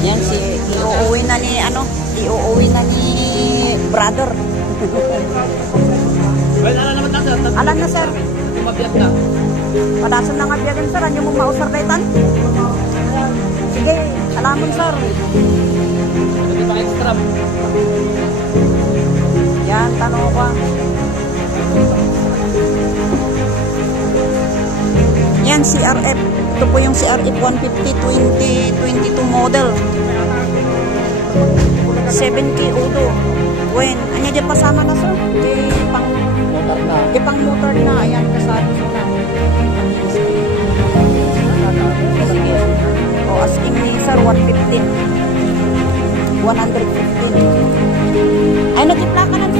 Yan si iuuwi na ni ano, iuuwi na ni brother. Well, alam naman na sir. Alam na sir. Mabiyag na. Padasan na nga biyagan sir, anyo mo mausar daytan? Sige, alaman sir. Hindi pa extra. Yan, tanong ko. Yan, CRF. Ito po yung CRF 150 2022 model. 7K udo. When, anya dyan pasama na sir? Di pang motor na. Ayan, kasama mo na. Sige. O, asking ni sir, 115. 115. Ay, natiplaka na.